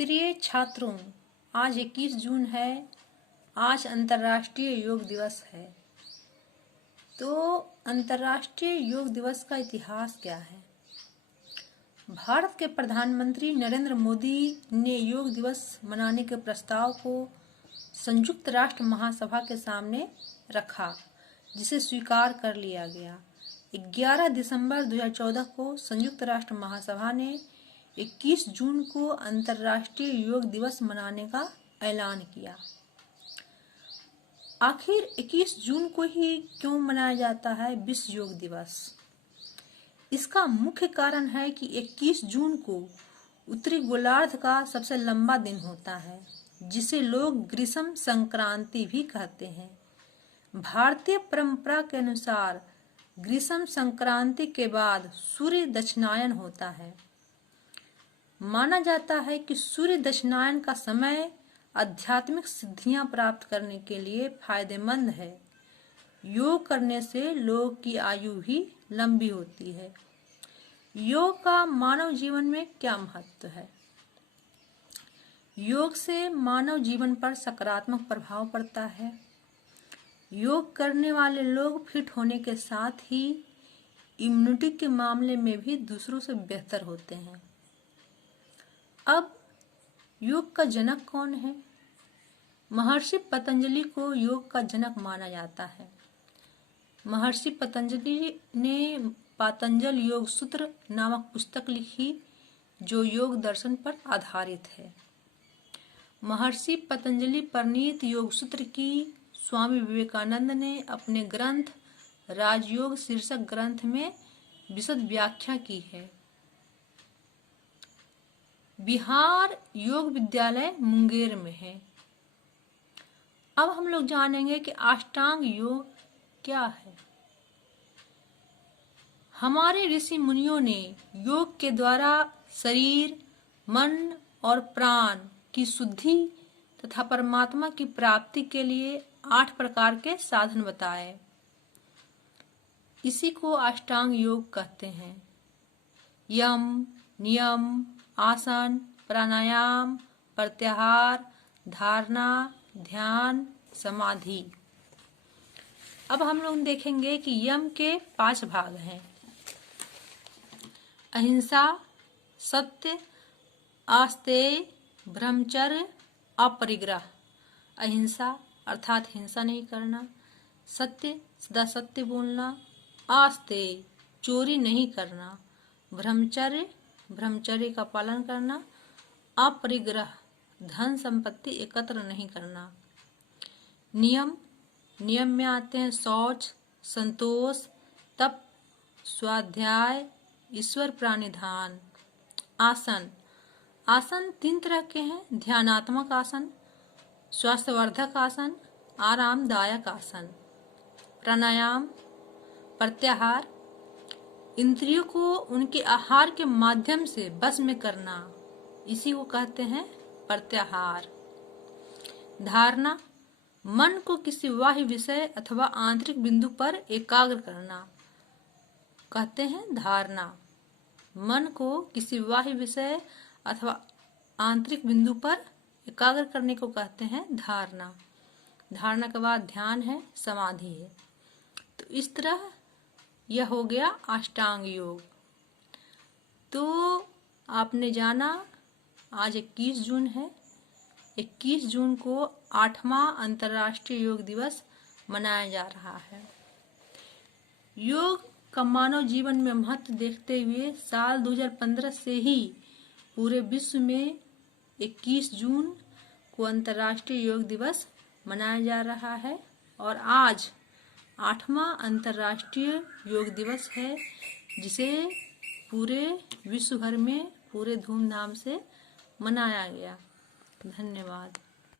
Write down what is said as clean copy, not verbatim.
प्रिय छात्रों, आज 21 जून है। आज अंतर्राष्ट्रीय योग दिवस है। तो अंतर्राष्ट्रीय योग दिवस का इतिहास क्या है? भारत के प्रधानमंत्री नरेंद्र मोदी ने योग दिवस मनाने के प्रस्ताव को संयुक्त राष्ट्र महासभा के सामने रखा, जिसे स्वीकार कर लिया गया। 11 दिसंबर 2014 को संयुक्त राष्ट्र महासभा ने 21 जून को अंतर्राष्ट्रीय योग दिवस मनाने का ऐलान किया। आखिर 21 जून को ही क्यों मनाया जाता है विश्व योग दिवस? इसका मुख्य कारण है कि 21 जून को उत्तरी गोलार्ध का सबसे लंबा दिन होता है, जिसे लोग ग्रीष्म संक्रांति भी कहते हैं। भारतीय परंपरा के अनुसार ग्रीष्म संक्रांति के बाद सूर्य दक्षिणायन होता है। माना जाता है कि सूर्य दक्षिणायन का समय आध्यात्मिक सिद्धियां प्राप्त करने के लिए फायदेमंद है। योग करने से लोगों की आयु भी लंबी होती है। योग का मानव जीवन में क्या महत्व है? योग से मानव जीवन पर सकारात्मक प्रभाव पड़ता है। योग करने वाले लोग फिट होने के साथ ही इम्यूनिटी के मामले में भी दूसरों से बेहतर होते हैं। अब योग का जनक कौन है? महर्षि पतंजलि को योग का जनक माना जाता है। महर्षि पतंजलि ने पातंजल योग सूत्र नामक पुस्तक लिखी, जो योग दर्शन पर आधारित है। महर्षि पतंजलि प्रणीत योग सूत्र की स्वामी विवेकानंद ने अपने ग्रंथ राजयोग शीर्षक ग्रंथ में विशद व्याख्या की है। बिहार योग विद्यालय मुंगेर में है। अब हम लोग जानेंगे कि अष्टांग योग क्या है। हमारे ऋषि मुनियों ने योग के द्वारा शरीर, मन और प्राण की शुद्धि तथा परमात्मा की प्राप्ति के लिए 8 प्रकार के साधन बताए। इसी को अष्टांग योग कहते हैं। यम, नियम, आसन, प्राणायाम, प्रत्याहार, धारणा, ध्यान, समाधि। अब हम लोग देखेंगे कि यम के 5 भाग हैं। अहिंसा, सत्य, आस्तेय, ब्रह्मचर्य, अपरिग्रह। अहिंसा अर्थात हिंसा नहीं करना, सत्य सदा सत्य बोलना, आस्तेय चोरी नहीं करना, ब्रह्मचर्य का पालन करना, अपरिग्रह धन संपत्ति एकत्र नहीं करना। नियम में आते हैं शौच, संतोष, तप, स्वाध्याय, ईश्वर प्राणिधान। आसन 3 तरह के हैं। ध्यानात्मक आसन, स्वास्थ्यवर्धक आसन, आरामदायक आसन। प्राणायाम, प्रत्याहार इंद्रियों को उनके आहार के माध्यम से वश में करना, इसी को कहते हैं प्रत्याहार। धारणा मन को किसी बाह्य विषय अथवा आंतरिक बिंदु पर एकाग्र करना, कहते हैं धारणा। मन को किसी बाह्य विषय अथवा आंतरिक बिंदु पर एकाग्र करने को कहते हैं धारणा। धारणा के बाद ध्यान है, समाधि है। तो इस तरह यह हो गया अष्टांग योग। तो आपने जाना आज 21 जून है। 21 जून को 8वां अंतर्राष्ट्रीय योग दिवस मनाया जा रहा है। योग का मानव जीवन में महत्व देखते हुए साल 2015 से ही पूरे विश्व में 21 जून को अंतर्राष्ट्रीय योग दिवस मनाया जा रहा है और आज 8वां अंतर्राष्ट्रीय योग दिवस है, जिसे पूरे विश्व भर में पूरे धूमधाम से मनाया गया। धन्यवाद।